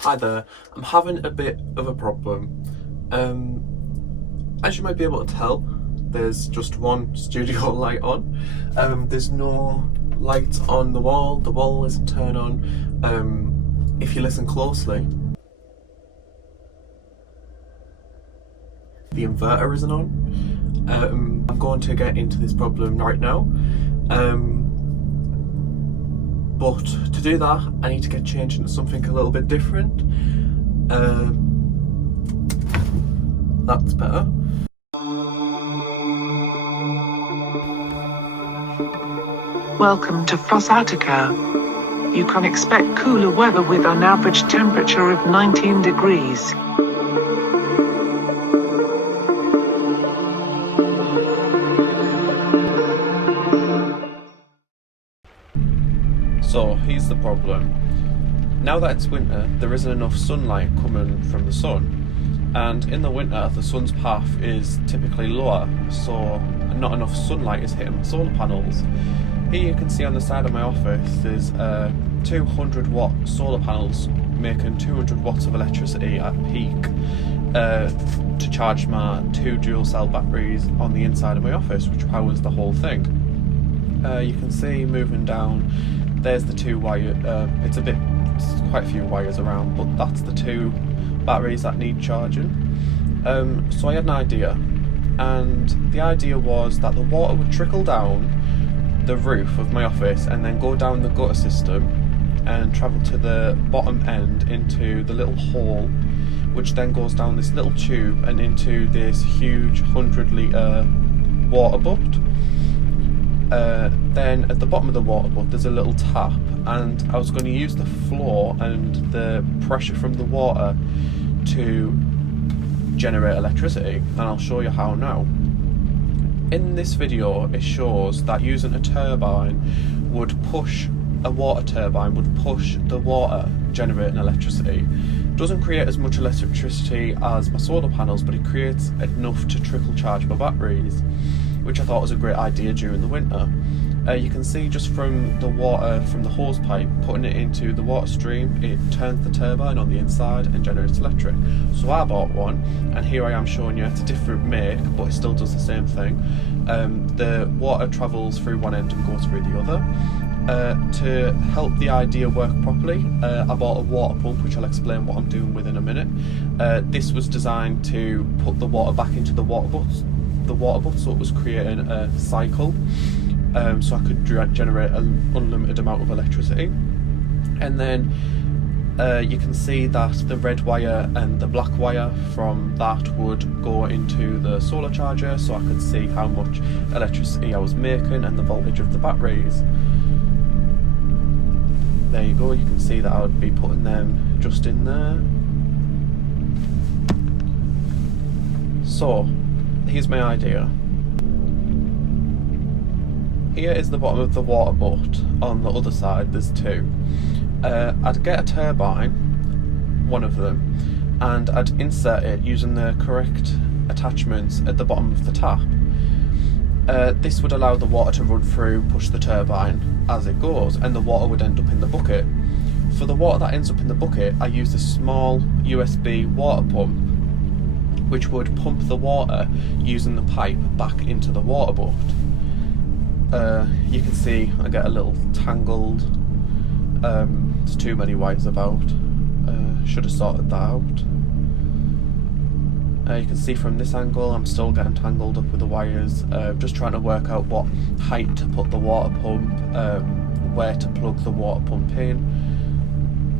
Hi there, I'm having a bit of a problem. As you might be able to tell, there's just one studio light on. There's no light on the wall isn't turned on. If you listen closely, the inverter isn't on. I'm going to get into this problem right now. But to do that, I need to get changed into something a little bit different. That's better. Welcome to Frossatica. You can expect cooler weather with an average temperature of 19 degrees. So here's the problem. Now that it's winter, there isn't enough sunlight coming from the sun, and in the winter the sun's path is typically lower, so not enough sunlight is hitting my solar panels. Here you can see on the side of my office there's 200 watt solar panels making 200 watts of electricity at peak to charge my 2 dual cell batteries on the inside of my office, which powers the whole thing. You can see moving down, there's the 2 wire, it's quite a few wires around, but that's the 2 batteries that need charging. So I had an idea, and the idea was that the water would trickle down the roof of my office and then go down the gutter system and travel to the bottom end into the little hole, which then goes down this little tube and into this huge 100-litre water butt. Then at the bottom of the water butt there's a little tap, and I was going to use the floor and the pressure from the water to generate electricity, and I'll show you how now. In this video it shows that using a turbine would push, a water turbine would push the water generating electricity. Doesn't create as much electricity as my solar panels, but it creates enough to trickle charge my batteries, which I thought was a great idea during the winter. You can see just from the water from the hose pipe, putting it into the water stream, it turns the turbine on the inside and generates electric. So I bought one, and here I am showing you. It's a different make, but it still does the same thing. The water travels through one end and goes through the other. To help the idea work properly, I bought a water pump, which I'll explain what I'm doing with in a minute. This was designed to put the water back into the water butt, so it was creating a cycle, so I could generate an unlimited amount of electricity. And then you can see that the red wire and the black wire from that would go into the solar charger, so I could see how much electricity I was making and the voltage of the batteries. There you go, you can see that I would be putting them just in there. So here's my idea. Here is the bottom of the water butt. On the other side there's 2. I'd get a turbine, one of them, and I'd insert it using the correct attachments at the bottom of the tap. This would allow the water to run through, push the turbine as it goes, and the water would end up in the bucket. For the water that ends up in the bucket, I use a small USB water pump, which would pump the water using the pipe back into the water butt. You can see I get a little tangled. There's too many wires about. Should have sorted that out. You can see from this angle I'm still getting tangled up with the wires. Just trying to work out what height to put the water pump, where to plug the water pump in.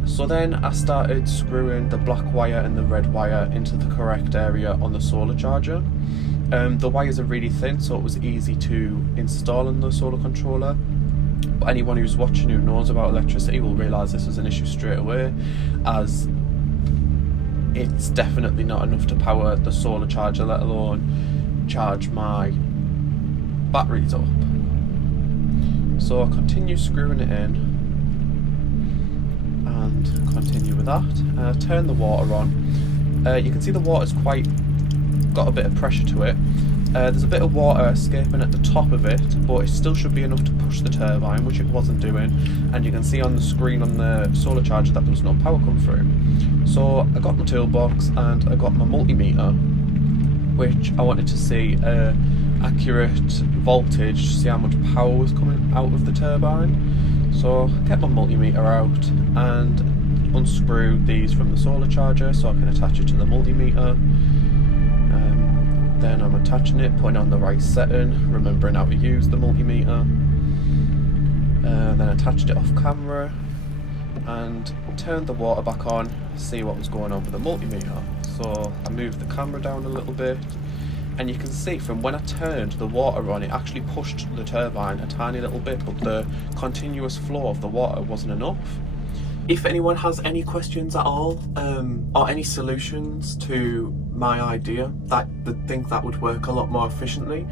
So then I started screwing the black wire and the red wire into the correct area on the solar charger. The wires are really thin, so it was easy to install in the solar controller. But anyone who's watching who knows about electricity will realise this was an issue straight away, as it's definitely not enough to power the solar charger, let alone charge my batteries up. So I continue screwing it in and continue with that. Turn the water on. You can see the water's got a bit of pressure to it, There's a bit of water escaping at the top of it, but it still should be enough to push the turbine, which it wasn't doing. And you can see on the screen on the solar charger that there was no power come through. So I got my toolbox and I got my multimeter, which I wanted to see accurate voltage, to see how much power was coming out of the turbine. So I get my multimeter out and unscrew these from the solar charger so I can attach it to the multimeter. Then I'm attaching it, putting on the right setting, remembering how to use the multimeter. Then attached it off camera and turned the water back on, see what was going on with the multimeter. So I moved the camera down a little bit, and you can see from when I turned the water on, it actually pushed the turbine a tiny little bit, but the continuous flow of the water wasn't enough. If anyone has any questions at all, or any solutions to my idea that they think that would work a lot more efficiently,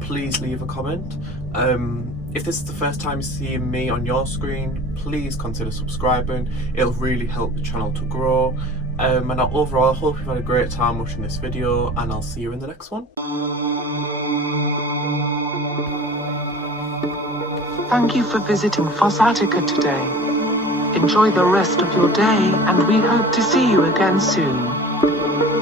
please leave a comment. If this is the first time seeing me on your screen, please consider subscribing. It'll really help the channel to grow. And overall, I hope you've had a great time watching this video, and I'll see you in the next one. Thank you for visiting Fossattica today. Enjoy the rest of your day, and we hope to see you again soon.